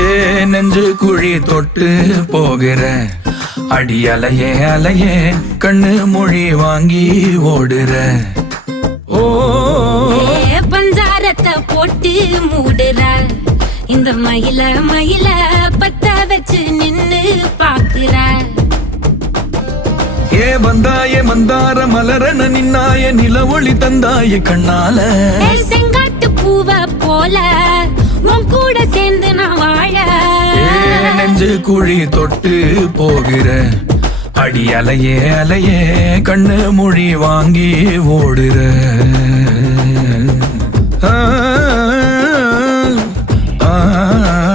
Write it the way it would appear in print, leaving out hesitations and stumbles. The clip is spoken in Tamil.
நெஞ்சு குழி தொட்டு போகிற அடி அலையே அலையே கண்ணு மொழி வாங்கி ஓடுற. ஓ பஞ்சாரத்தை போட்டு மூடுற இந்த மயில மயில பத்த வச்சு நின்னு பாக்குற. ஏ வந்தாய மந்தார மலரன நின்னாய நில ஒளி தந்தாய கண்ணால. செங்காட்டு பூவ போல உன் கூட சேர்ந்து நான் வாழ. நெஞ்சு குழி தொட்டு போகிற அடி அலையே அலையே கண்ணு மொழி வாங்கி ஓடுற. ஆ ஆ